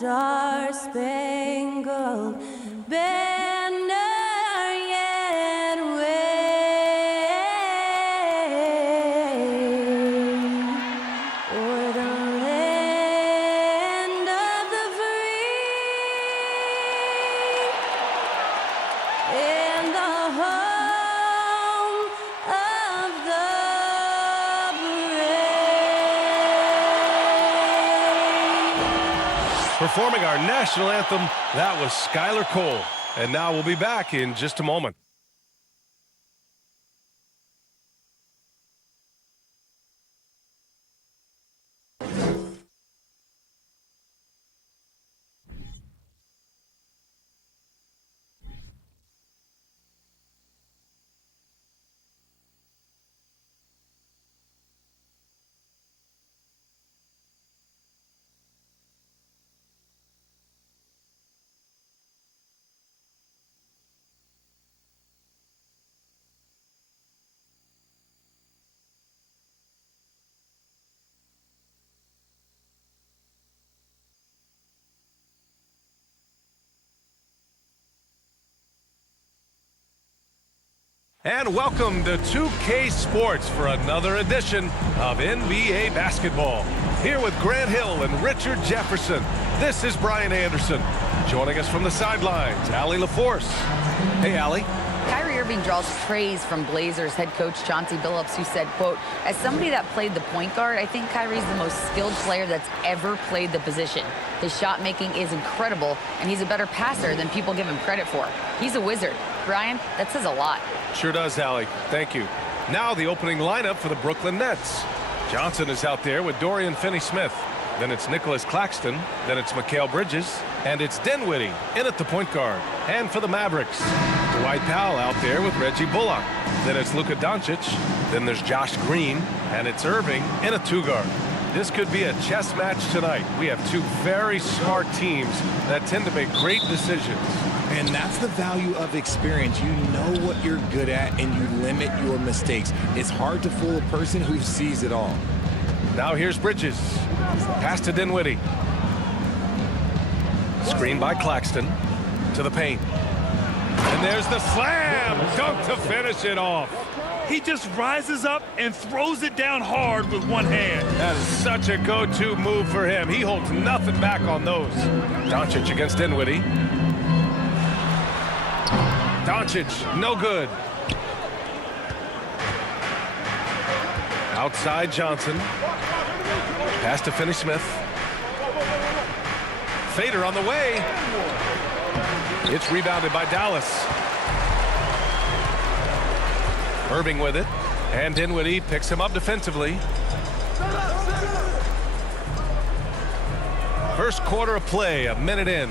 star-spangled banner yet wave o'er the land of the free and the home of the brave. Performing our national anthem, that was Skylar Cole. And now we'll be back in just a moment. And welcome to 2K Sports for another edition of NBA basketball. Here with Grant Hill and Richard Jefferson, this is Brian Anderson. Joining us from the sidelines, Allie LaForce. Hey, Allie. Kyrie Irving draws praise from Blazers head coach Chauncey Billups, who said, quote, as somebody that played the point guard, I think Kyrie's the most skilled player that's ever played the position. His shot making is incredible, and he's a better passer than people give him credit for. He's a wizard. Brian, that says a lot. Sure does, Allie. Thank you. Now the opening lineup for the Brooklyn Nets. Johnson is out there with Dorian Finney-Smith. Then it's Nicholas Claxton. Then it's Mikal Bridges. And it's Dinwiddie in at the point guard. And for the Mavericks, Dwight Powell out there with Reggie Bullock. Then it's Luka Doncic. Then there's Josh Green. And it's Irving in a two-guard. This could be a chess match tonight. We have two very smart teams that tend to make great decisions. And that's the value of experience. You know what you're good at, and you limit your mistakes. It's hard to fool a person who sees it all. Now here's Bridges. Pass to Dinwiddie. Screen by Claxton to the paint. And there's the slam dunk to finish it off. He just rises up and throws it down hard with one hand. That is such a go-to move for him. He holds nothing back on those. Doncic against Dinwiddie. Doncic, no good. Outside Johnson. Pass to Finney-Smith. Fader on the way. It's rebounded by Dallas. Irving with it. And Dinwiddie picks him up defensively. First quarter of play, a minute in.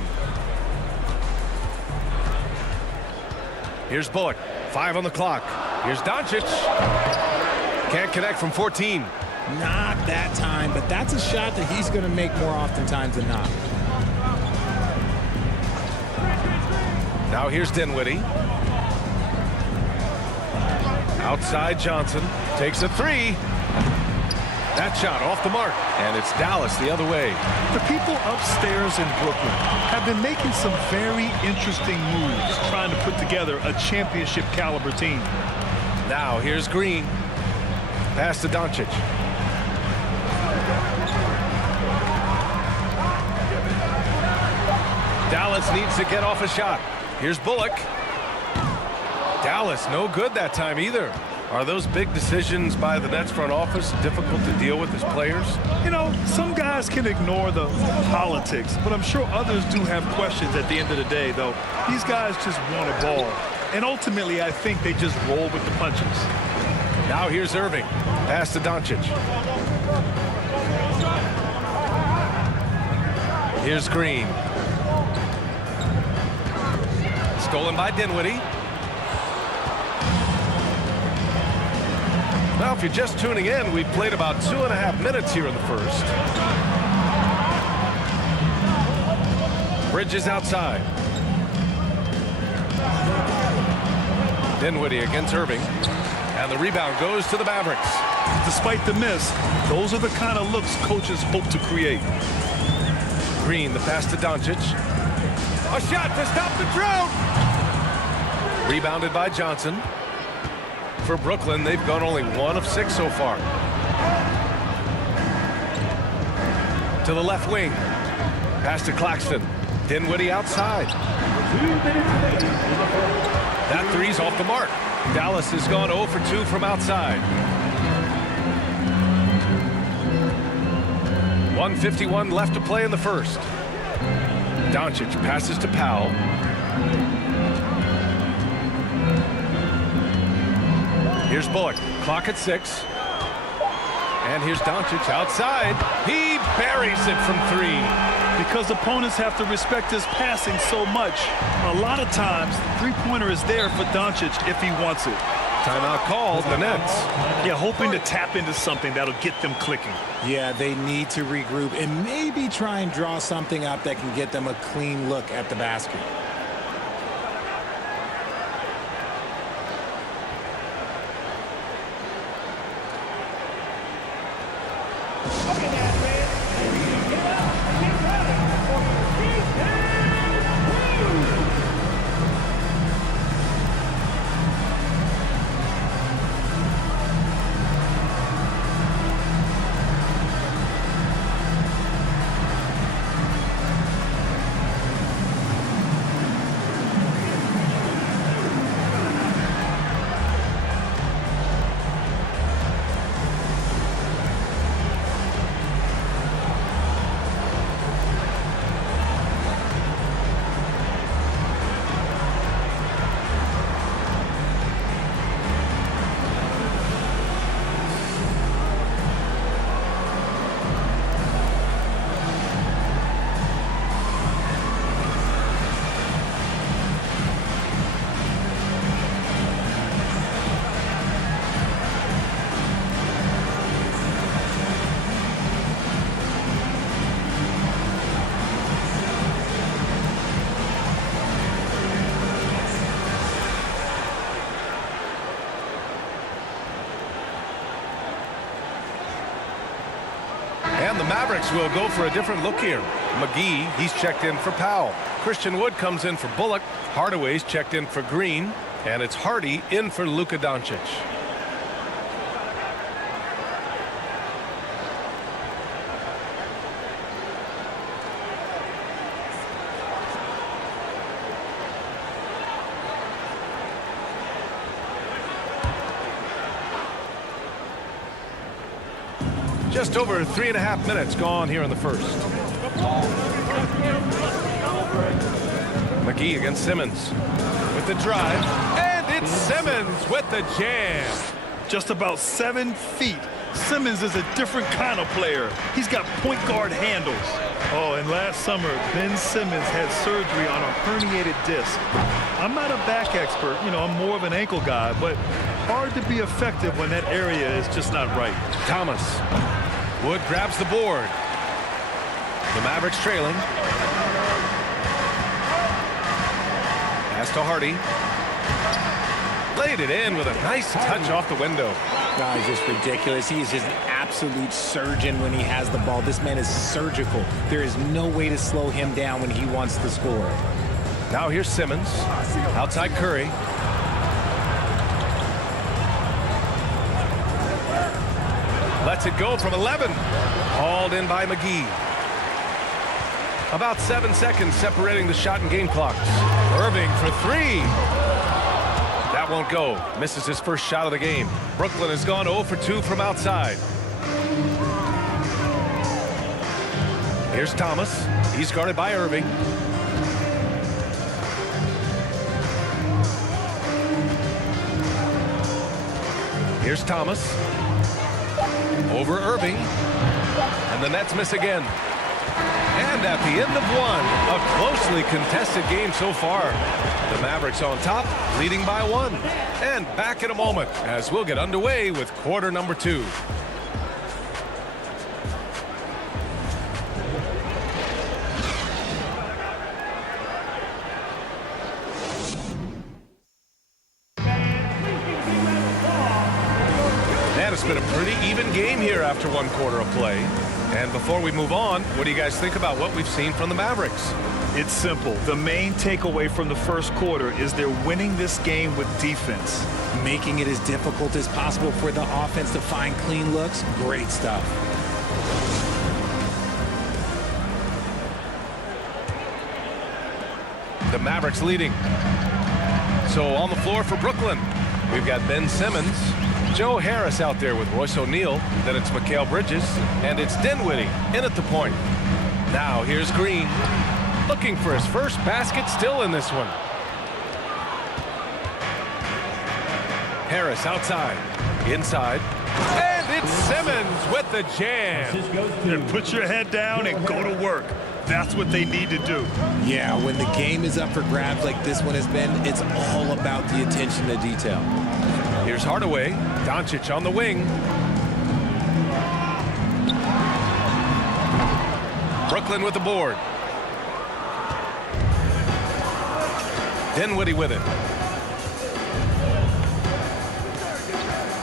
Here's Bullock, 5 on the clock. Here's Doncic. Can't connect from 14. Not that time, but that's a shot that he's going to make more oftentimes than not. Now here's Dinwiddie. Outside Johnson. Takes a three. That shot off the mark. And it's Dallas the other way. The people upstairs in Brooklyn have been making some very interesting moves trying to put together a championship caliber team. Now here's Green. Pass to Doncic. Dallas needs to get off a shot. Here's Bullock. Dallas no good that time either. Are those big decisions by the Nets front office difficult to deal with as players? You know, some guys can ignore the politics, but I'm sure others do have questions at the end of the day, though. These guys just want a ball. And ultimately, I think they just roll with the punches. Now here's Irving. Pass to Doncic. Here's Green. Stolen by Dinwiddie. Now, if you're just tuning in, we've played about 2.5 minutes here in the first. Bridges outside. Dinwiddie against Irving. And the rebound goes to the Mavericks. Despite the miss, those are the kind of looks coaches hope to create. Green, the pass to Doncic. A shot to stop the drought. Rebounded by Johnson. For Brooklyn, they've gone only 1 of 6 so far. To the left wing. Pass to Claxton. Dinwiddie outside. That three's off the mark. Dallas has gone 0 for 2 from outside. 1:51 left to play in the first. Doncic passes to Powell. Here's Bullock. Clock at 6. And here's Doncic outside. He buries it from 3. Because opponents have to respect his passing so much. A lot of times, the three-pointer is there for Doncic if he wants it. Timeout called, the Nets. Yeah, hoping to tap into something that'll get them clicking. Yeah, they need to regroup and maybe try and draw something up that can get them a clean look at the basket. And the Mavericks will go for a different look here. McGee, he's checked in for Powell. Christian Wood comes in for Bullock. Hardaway's checked in for Green. And it's Hardy in for Luka Doncic. Just over 3.5 minutes gone here in the first. McGee against Simmons with the drive, and it's Simmons with the jam. Just about 7 feet. Simmons is a different kind of player. He's got point guard handles. Oh, and last summer, Ben Simmons had surgery on a herniated disc. I'm not a back expert, I'm more of an ankle guy, but hard to be effective when that area is just not right. Thomas. Wood grabs the board. The Mavericks trailing. Pass to Hardy. Laid it in with a nice touch off the window. Guys, just ridiculous. He is just an absolute surgeon when he has the ball. This man is surgical. There is no way to slow him down when he wants to score. Now here's Simmons. Outside Curry. Lets it go from 11. Hauled in by McGee. About 7 seconds separating the shot and game clocks. Irving for 3. That won't go. Misses his first shot of the game. Brooklyn has gone 0 for 2 from outside. Here's Thomas. He's guarded by Irving. Here's Thomas. Over Irving. And the Nets miss again. And at the end of one, a closely contested game so far. The Mavericks on top, leading by 1. And back in a moment as we'll get underway with quarter number 2. And it's been a pretty even game here after 1 quarter of play. And before we move on, what do you guys think about what we've seen from the Mavericks? It's simple. The main takeaway from the first quarter is they're winning this game with defense. Making it as difficult as possible for the offense to find clean looks. Great stuff. The Mavericks leading. So on the floor for Brooklyn, we've got Ben Simmons, Joe Harris out there with Royce O'Neal. Then it's Mikal Bridges, and it's Dinwiddie in at the point. Now here's Green, looking for his first basket, still in this one. Harris outside, inside, and it's Simmons with the jam. And put your head down and go to work. That's what they need to do. Yeah, when the game is up for grabs like this one has been, it's all about the attention to detail. Here's Hardaway, Doncic on the wing. Brooklyn with the board. Dinwiddie with it.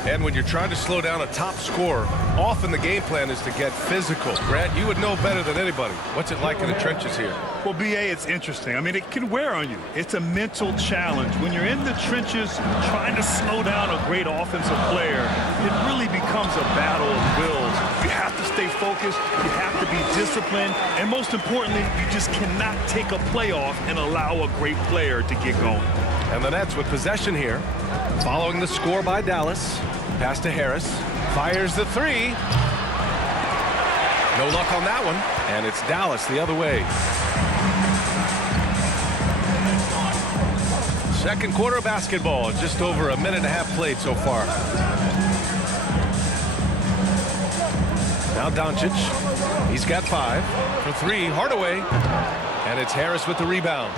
And when you're trying to slow down a top scorer, often the game plan is to get physical. Grant, you would know better than anybody. What's it like in the trenches here? Well, B.A., it's interesting. I mean, it can wear on you. It's a mental challenge. When you're in the trenches trying to slow down a great offensive player, it really becomes a battle of wills. You have to stay focused. You have to be disciplined. And most importantly, you just cannot take a play off and allow a great player to get going. And the Nets with possession here, following the score by Dallas. Pass to Harris, fires the three. No luck on that one, and it's Dallas the other way. Second quarter of basketball, just over a minute and a half played so far. Now Doncic, he's got 5 for 3. Hardaway, and it's Harris with the rebound.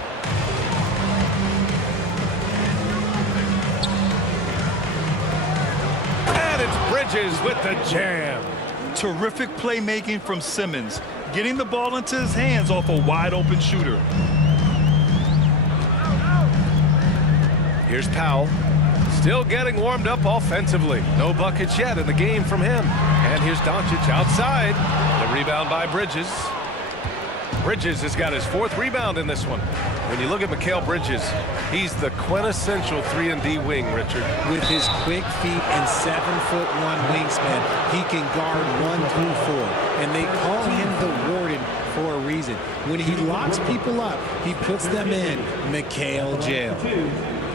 Bridges with the jam. Terrific playmaking from Simmons, getting the ball into his hands off a wide open shooter. Here's Powell, still getting warmed up offensively. No buckets yet in the game from him. And here's Doncic outside. The rebound by Bridges. Bridges has got his 4th rebound in this one. When you look at Mikal Bridges, he's the quintessential 3-and-D wing, Richard. With his quick feet and 7'1" wingspan, he can guard 1 through 4. And they call him the Warden for a reason. When he locks people up, he puts them in Mikal jail.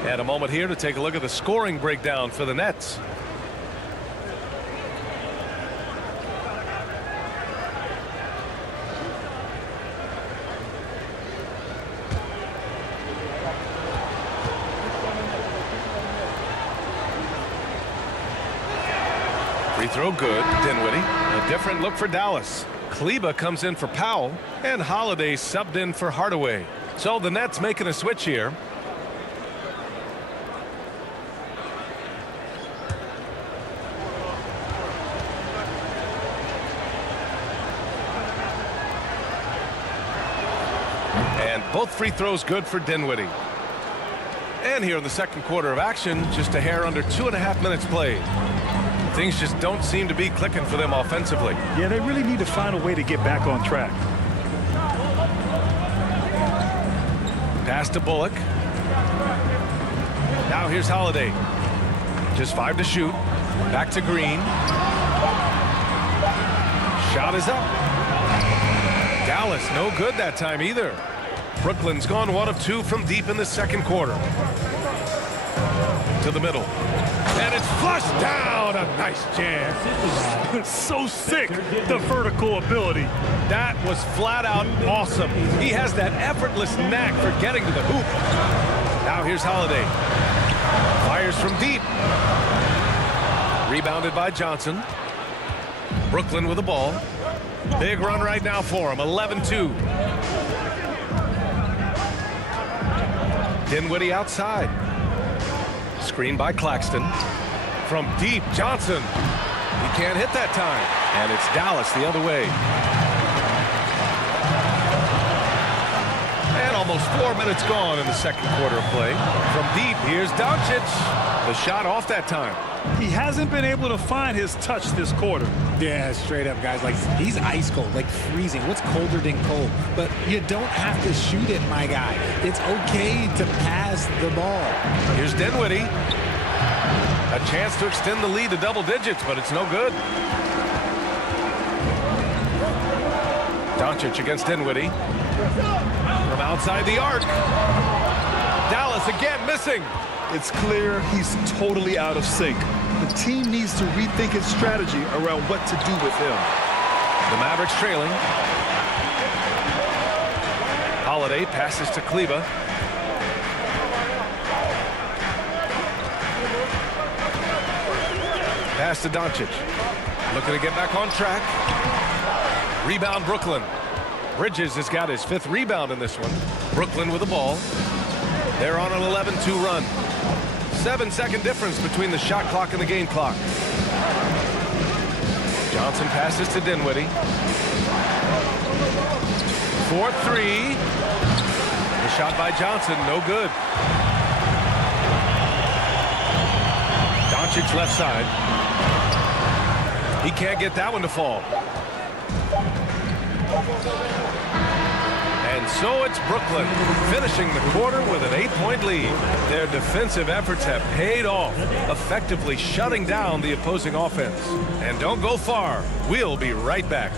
And a moment here to take a look at the scoring breakdown for the Nets. Free throw good. Dinwiddie. A different look for Dallas. Kleba comes in for Powell, and Holiday subbed in for Hardaway. So the Nets making a switch here. And both free throws good for Dinwiddie. And here in the second quarter of action, just a hair under 2.5 minutes played. Things just don't seem to be clicking for them offensively. Yeah, they really need to find a way to get back on track. Pass to Bullock. Now here's Holiday. Just 5 to shoot. Back to Green. Shot is up. Dallas no good that time either. Brooklyn's gone 1 of 2 from deep in the second quarter. To the middle. And it's flushed down. A nice jam. So sick, the vertical ability. That was flat out awesome. He has that effortless knack for getting to the hoop. Now here's Holiday. Fires from deep. Rebounded by Johnson. Brooklyn with the ball. Big run right now for him. 11-2. Dinwiddie outside. Screen by Claxton. From deep, Johnson. He can't hit that time. And it's Dallas the other way. And almost 4 minutes gone in the second quarter of play. From deep, here's Doncic. The shot off that time. He hasn't been able to find his touch this quarter. Yeah, straight up, guys. Like, he's ice cold, like freezing. What's colder than cold? But you don't have to shoot it, my guy. It's okay to pass the ball. Here's Dinwiddie. A chance to extend the lead to double digits, but it's no good. Doncic against Dinwiddie. From outside the arc. Dallas again missing. It's clear he's totally out of sync. The team needs to rethink its strategy around what to do with him. The Mavericks trailing. Holiday passes to Kleba. Pass to Doncic. Looking to get back on track. Rebound Brooklyn. Bridges has got his 5th rebound in this one. Brooklyn with the ball. They're on an 11-2 run. 7-second difference between the shot clock and the game clock. Johnson passes to Dinwiddie. 4-3. The shot by Johnson, no good. Doncic left side. He can't get that one to fall. And so it's Brooklyn finishing the quarter with an 8-point lead. Their defensive efforts have paid off, effectively shutting down the opposing offense. And don't go far. We'll be right back.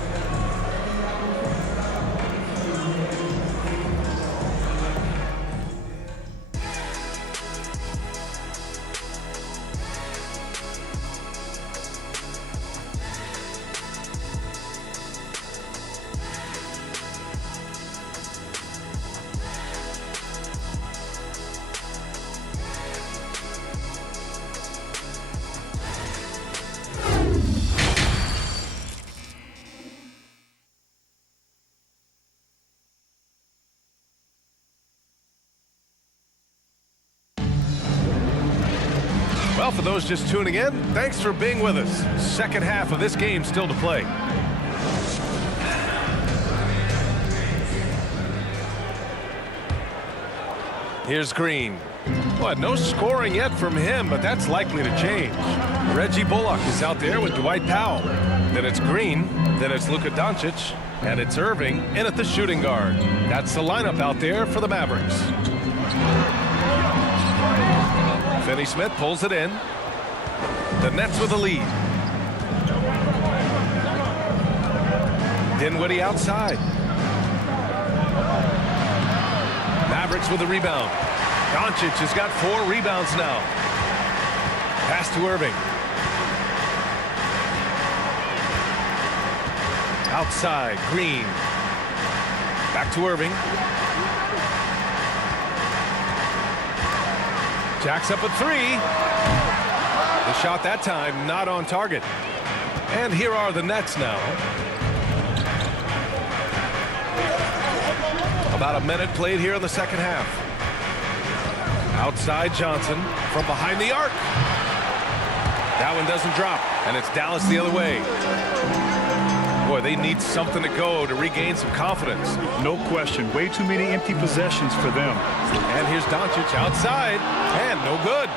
Well, for those just tuning in, thanks for being with us. Second half of this game still to play. Here's Green. Boy, no scoring yet from him, but that's likely to change. Reggie Bullock is out there with Dwight Powell. Then it's Green, then it's Luka Doncic, and it's Irving in at the shooting guard. That's the lineup out there for the Mavericks. Finney Smith pulls it in. The Nets with the lead. Dinwiddie outside. Mavericks with the rebound. Doncic has got 4 rebounds now. Pass to Irving. Outside, Green. Back to Irving. Jacks up a 3. The shot that time not on target. And here are the Nets now. About a minute played here in the second half. Outside Johnson from behind the arc. That one doesn't drop, and it's Dallas the other way. Boy, they need something to go to regain some confidence. No question. Way too many empty possessions for them. And here's Doncic outside, and no good.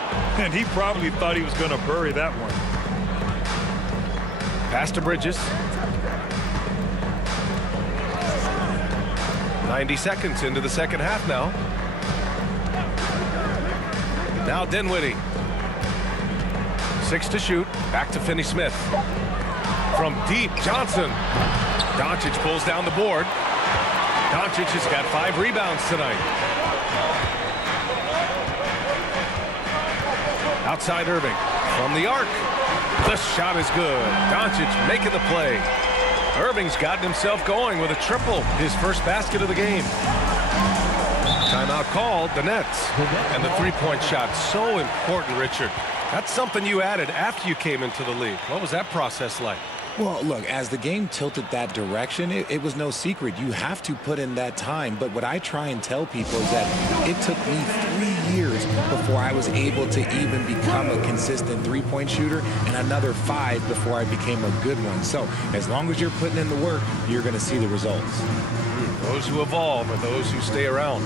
And he probably thought he was going to bury that one. Pass to Bridges. 90 seconds into the second half now. Now Dinwiddie. 6 to shoot. Back to Finney Smith. From deep, Johnson. Doncic pulls down the board. Doncic has got 5 rebounds tonight. Outside Irving. From the arc. The shot is good. Doncic making the play. Irving's gotten himself going with a triple. His first basket of the game. Timeout called, the Nets. And the three-point shot, so important, Richard. That's something you added after you came into the league. What was that process like? Well, look, as the game tilted that direction, it was no secret. You have to put in that time. But what I try and tell people is that it took me 3 years before I was able to even become a consistent three-point shooter, and another 5 before I became a good one. So as long as you're putting in the work, you're going to see the results. Those who evolve are those who stay around.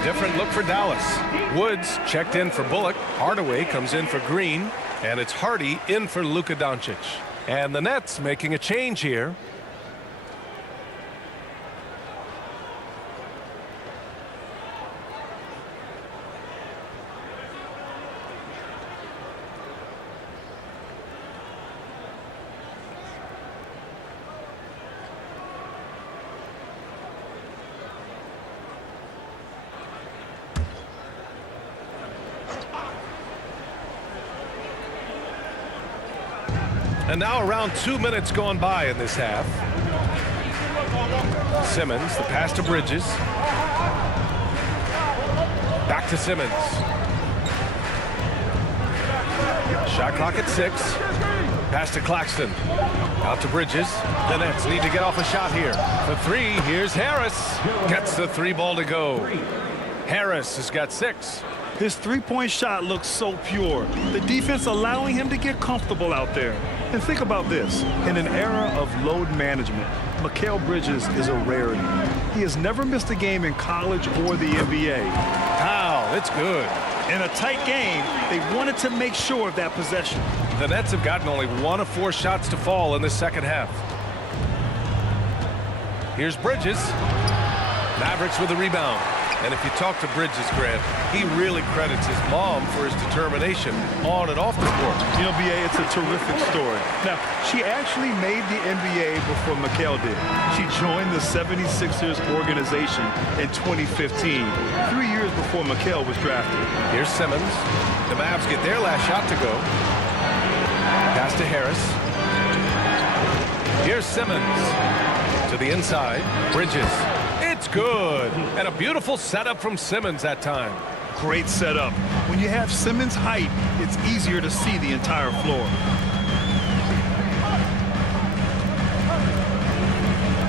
A different look for Dallas. Woods checked in for Bullock. Hardaway comes in for Green. And it's Hardy in for Luka Doncic. And the Nets making a change here. And now around 2 minutes gone by in this half. Simmons, the pass to Bridges. Back to Simmons. Shot clock at 6. Pass to Claxton. Out to Bridges. The Nets need to get off a shot here. For 3, here's Harris. Gets the 3 ball to go. Harris has got 6. His three-point shot looks so pure. The defense allowing him to get comfortable out there. And think about this. In an era of load management, Mikal Bridges is a rarity. He has never missed a game in college or the NBA. Wow, it's good. In a tight game, they wanted to make sure of that possession. The Nets have gotten only 1 of 4 shots to fall in the second half. Here's Bridges. Mavericks with a rebound. And if you talk to Bridges, Grant, he really credits his mom for his determination on and off the court. You know, B.A., it's a terrific story. Now, she actually made the NBA before Mikal did. She joined the 76ers organization in 2015, 3 years before Mikal was drafted. Here's Simmons. The Mavs get their last shot to go. Pass to Harris. Here's Simmons. To the inside. Bridges. It's good. And a beautiful setup from Simmons that time. Great setup. When you have Simmons' height, it's easier to see the entire floor.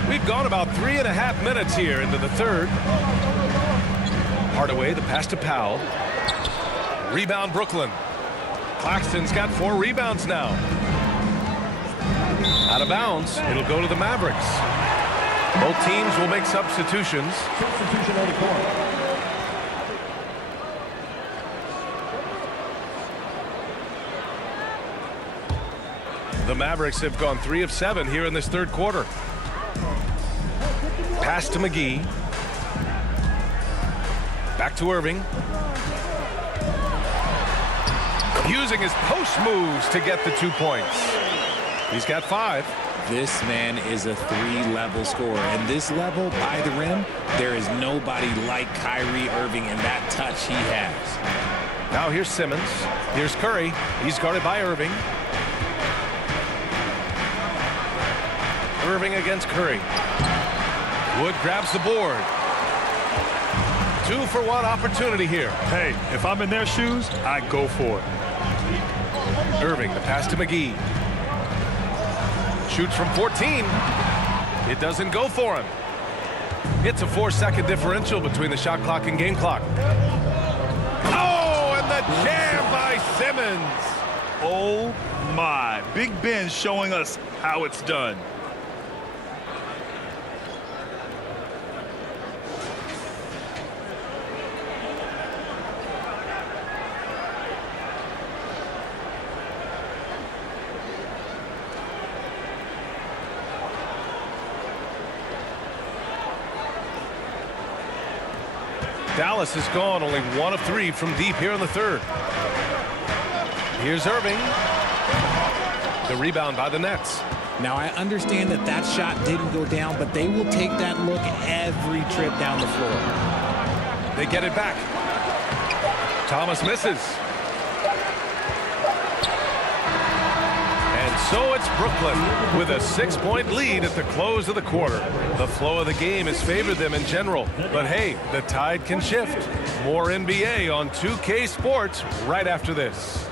We've gone about 3.5 minutes here into the third. Hardaway, the pass to Powell. Rebound, Brooklyn. Claxton's got 4 rebounds now. Out of bounds. It'll go to the Mavericks. Both teams will make substitutions. Substitution on the court. The Mavericks have gone 3 of 7 here in this third quarter. Pass to McGee. Back to Irving. Using his post moves to get the 2 points. He's got 5. This man is a 3-level scorer. And this level by the rim, there is nobody like Kyrie Irving in that touch he has. Now here's Simmons. Here's Curry. He's guarded by Irving. Irving against Curry. Wood grabs the board. 2 for 1 opportunity here. Hey, if I'm in their shoes, I go for it. Irving, the pass to McGee. Shoots from 14. It doesn't go for him. It's a 4-second differential between the shot clock and game clock. Oh, and the jam by Simmons. Oh, my. Big Ben showing us how it's done. Dallas has gone only 1 of 3 from deep here in the third. Here's Irving. The rebound by the Nets. Now, I understand that that shot didn't go down, but they will take that look every trip down the floor. They get it back. Thomas misses. And so it's Brooklyn with a 6-point lead at the close of the quarter. The flow of the game has favored them in general. But hey, the tide can shift. More NBA on 2K Sports right after this.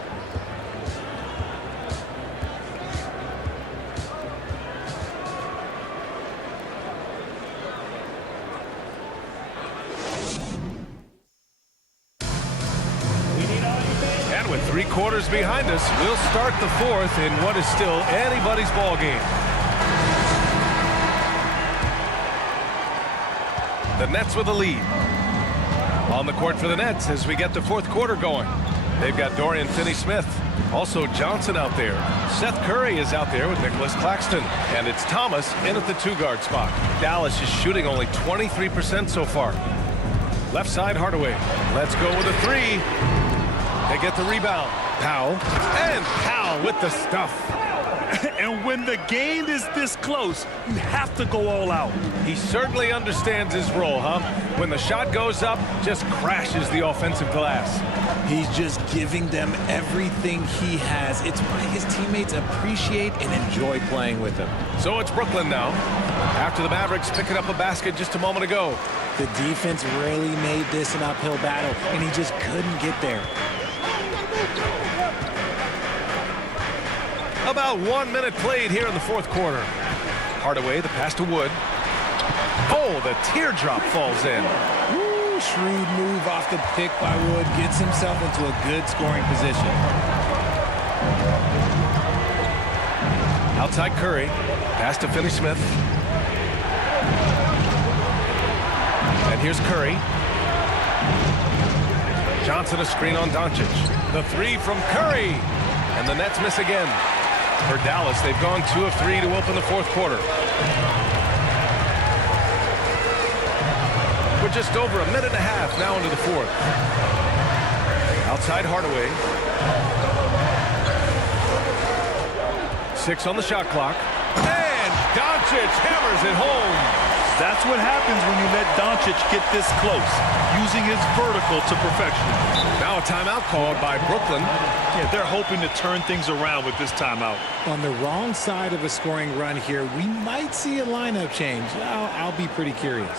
And with 3 quarters behind us, we'll start the fourth in what is still anybody's ball game. The Nets with the lead. On the court for the Nets as we get the fourth quarter going. They've got Dorian Finney-Smith. Also Johnson out there. Seth Curry is out there with Nicholas Claxton. And it's Thomas in at the 2-guard spot. Dallas is shooting only 23% so far. Left side, Hardaway. Let's go with a 3. They get the rebound. Powell. And Powell with the stuff. And when the game is this close, you have to go all out. He certainly understands his role, huh? When the shot goes up, just crashes the offensive glass. He's just giving them everything he has. It's why his teammates appreciate and enjoy playing with him. So it's Brooklyn now. After the Mavericks picking up a basket just a moment ago. The defense really made this an uphill battle, and he just couldn't get there. About 1 minute played here in the fourth quarter. Hardaway, the pass to Wood. Oh, the teardrop falls in. Woo, shrewd move off the pick by Wood. Gets himself into a good scoring position. Outside Curry. Pass to Finney-Smith. And here's Curry. Johnson a screen on Doncic. The 3 from Curry. And the Nets miss again. For Dallas, they've gone 2 of 3 to open the fourth quarter. We're just over a minute and a half now into the fourth. Outside Hardaway. 6 on the shot clock. And Doncic hammers it home. That's what happens when you let Doncic get this close, using his vertical to perfection. Now a timeout called by Brooklyn. Yeah, they're hoping to turn things around with this timeout. On the wrong side of a scoring run here, we might see a lineup change. I'll be pretty curious.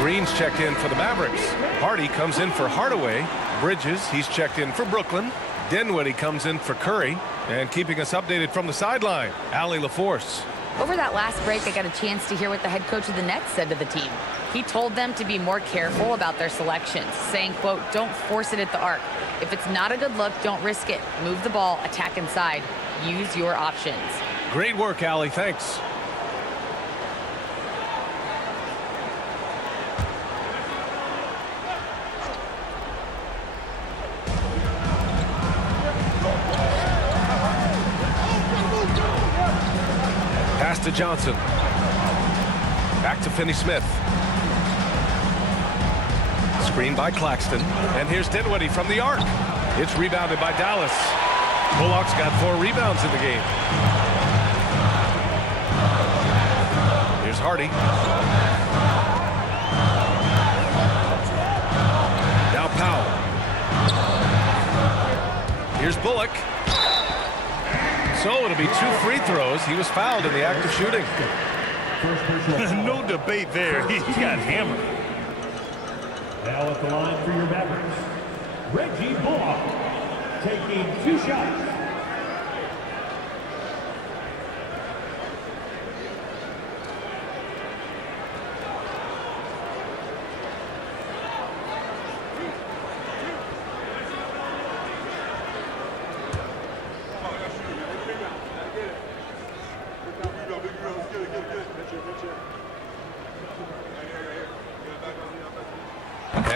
Green's checked in for the Mavericks. Hardy comes in for Hardaway. Bridges, he's checked in for Brooklyn. Dinwiddie comes in for Curry. And keeping us updated from the sideline, Allie LaForce. Over that last break, I got a chance to hear what the head coach of the Nets said to the team. He told them to be more careful about their selections, saying, quote, don't force it at the arc. If it's not a good look, don't risk it. Move the ball, attack inside. Use your options. Great work, Allie. Thanks. Pass to Johnson. Back to Finney-Smith. Screen by Claxton. And here's Dinwiddie from the arc. It's rebounded by Dallas. Bullock's got 4 rebounds in the game. Here's Hardy. Now Powell. Here's Bullock. So it'll be 2 free throws. He was fouled in the act of shooting. No debate there. He got hammered. Now at the line for your Mavericks, Reggie Bullock, taking 2 shots.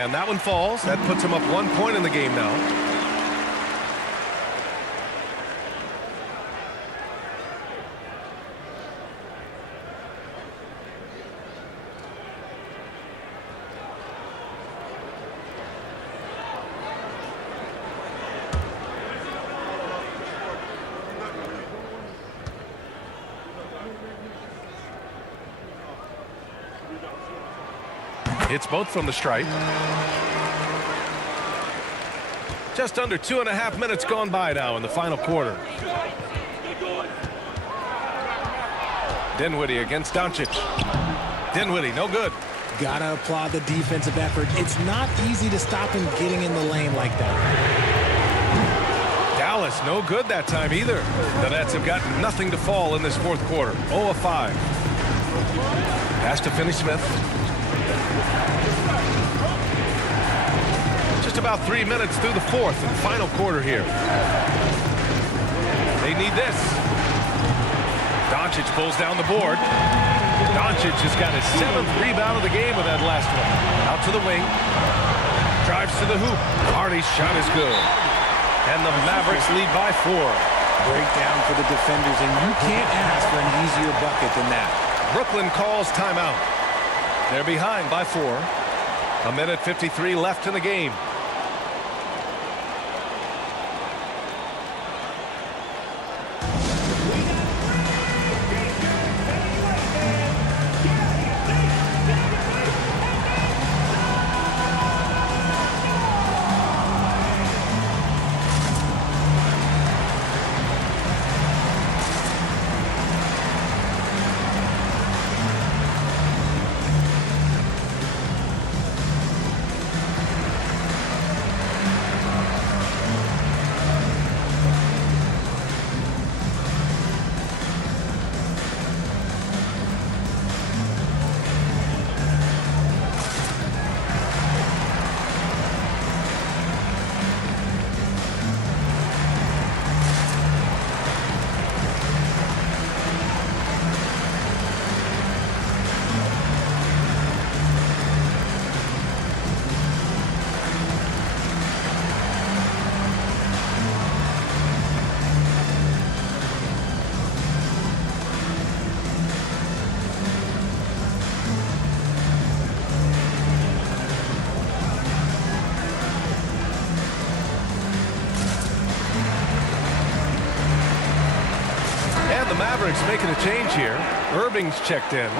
And that one falls. That puts him up 1 point in the game now. Hits both from the stripe. Just under 2.5 minutes gone by now in the final quarter. Dinwiddie against Doncic. Dinwiddie, no good. Gotta applaud the defensive effort. It's not easy to stop him getting in the lane like that. Dallas, no good that time either. The Nets have got nothing to fall in this fourth quarter. 0 of 5. Pass to Finney-Smith. Just about 3 minutes through the fourth and final quarter here. They need this. Doncic pulls down the board. Doncic has got his 7th rebound of the game with that last one. Out to the wing. Drives to the hoop. Hardy's shot is good. And the Mavericks lead by 4. Breakdown for the defenders, and you can't ask for an easier bucket than that. Brooklyn calls timeout. They're behind by 4. 1:53 left in the game. The Mavericks making a change here. Irving's checked in.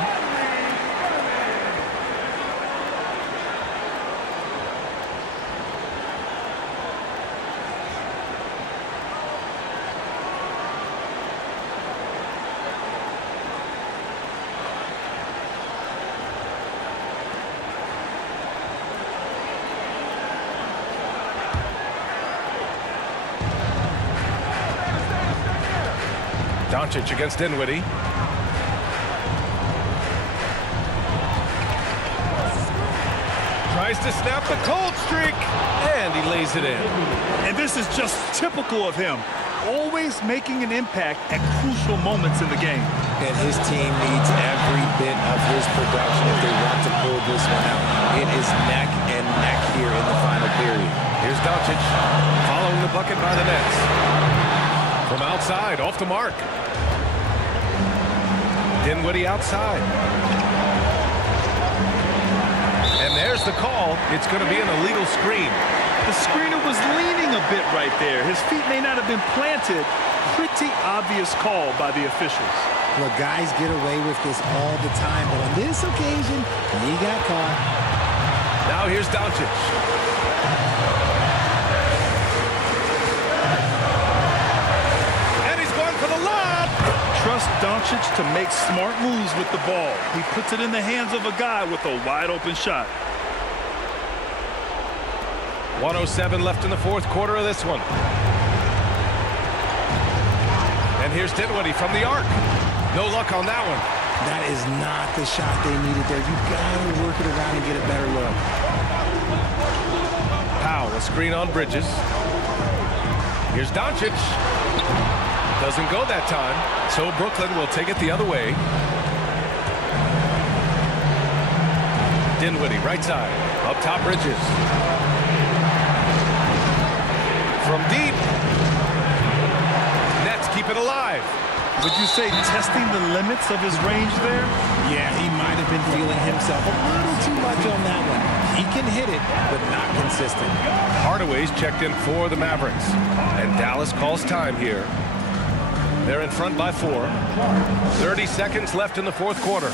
Doncic against Dinwiddie. Tries to snap the cold streak, and he lays it in. And this is just typical of him. Always making an impact at crucial moments in the game. And his team needs every bit of his production if they want to pull this one out. It is neck and neck here in the final period. Here's Doncic following the bucket by the Nets. From outside, off the mark. Dinwiddie outside. And there's the call. It's going to be an illegal screen. The screener was leaning a bit right there. His feet may not have been planted. Pretty obvious call by the officials. Look, guys get away with this all the time, but on this occasion, he got caught. Now here's Doncic. And he's going for the lob. Trust Doncic to make smart moves with the ball. He puts it in the hands of a guy with a wide-open shot. 1:07 left in the fourth quarter of this one. And here's Dinwiddie from the arc. No luck on that one. That is not the shot they needed there. You got to work it around and get a better look. Powell, a screen on Bridges. Here's Doncic. Doesn't go that time, so Brooklyn will take it the other way. Dinwiddie, right side. Up top, Bridges. From deep. Nets keep it alive. Would you say testing the limits of his range there? Yeah, he might have been feeling himself a little too much on that one. He can hit it, but not consistent. Hardaway's checked in for the Mavericks. And Dallas calls time here. They're in front by 4. 30 seconds left in the fourth quarter.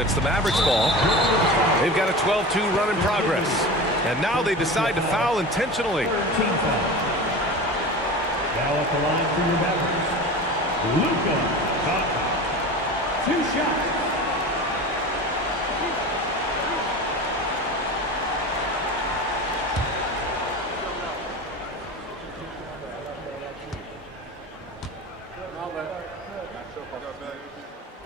It's the Mavericks ball. They've got a 12-2 run in progress. And now they decide to foul intentionally. Team foul. Now at the line for your Mavericks, Luka. 2 shots.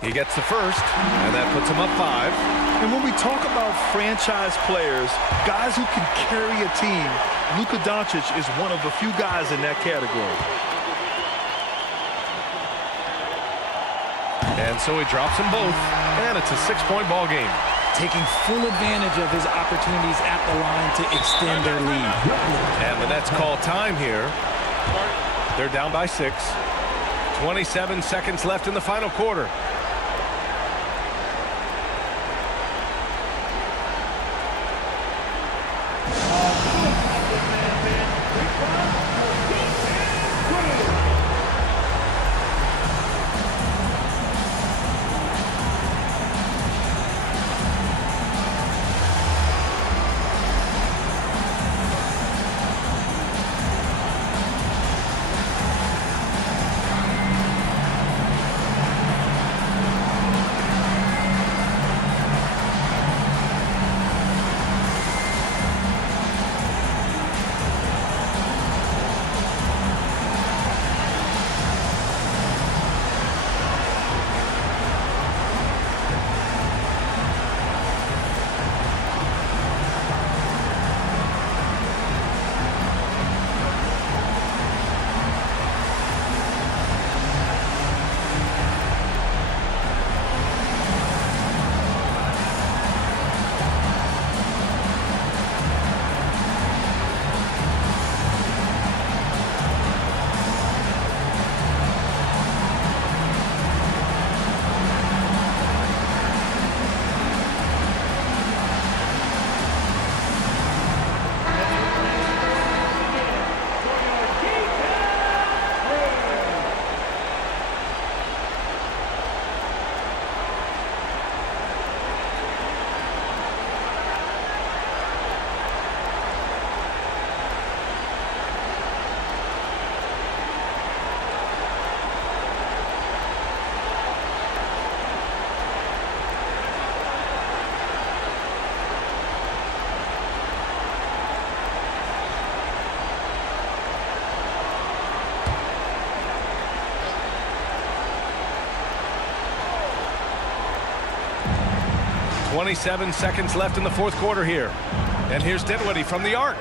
He gets the first, and that puts him up 5. And when we talk about franchise players, guys who can carry a team, Luka Doncic is one of the few guys in that category. And so he drops them both, and it's a 6-point ball game. Taking full advantage of his opportunities at the line to extend their lead. And the Nets call time here. They're down by 6. 27 seconds left in the final quarter. 27 seconds left in the fourth quarter here. And here's Dinwiddie from the arc.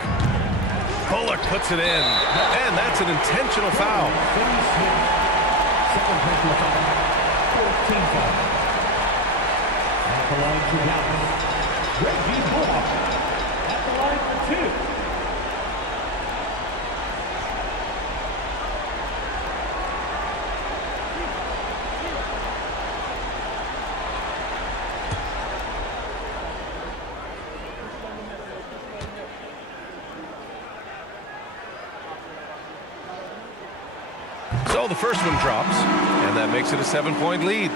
Bullock puts it in. And that's an intentional foul. Finney Smith, second personal foul. 14 foul. At the line to Dallas. Reggie Bullock at the line for 2. So the first one drops, and that makes it a 7-point lead.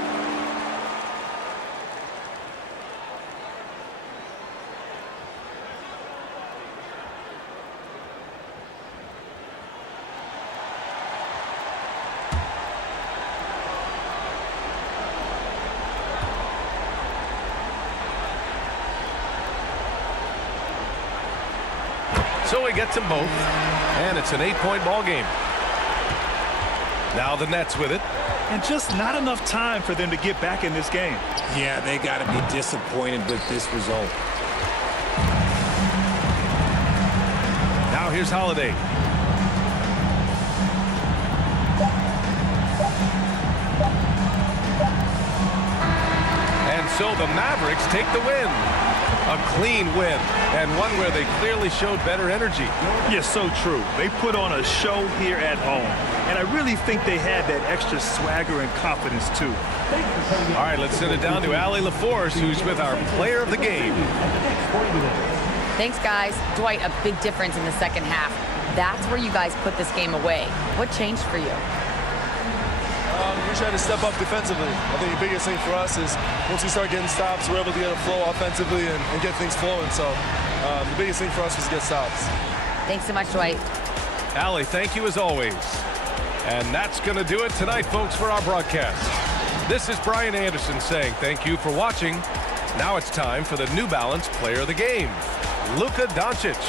So he gets them both, and it's an 8-point ball game. Now the Nets with it. And just not enough time for them to get back in this game. Yeah, they got to be disappointed with this result. Now here's Holiday. And so the Mavericks take the win. A clean win, and one where they clearly showed better energy. Yes, so true. They put on a show here at home. And I really think they had that extra swagger and confidence, too. All right, let's send it down to Allie LaForce, who's with our player of the game. Thanks, guys. Dwight, a big difference in the second half. That's where you guys put this game away. What changed for you? We tried to step up defensively. I think the biggest thing for us is once we start getting stops, we're able to get a flow offensively and get things flowing. So the biggest thing for us was to get stops. Thanks so much, Dwight. Allie, thank you as always. And that's going to do it tonight, folks, for our broadcast. This is Brian Anderson saying thank you for watching. Now it's time for the New Balance Player of the Game, Luka Doncic.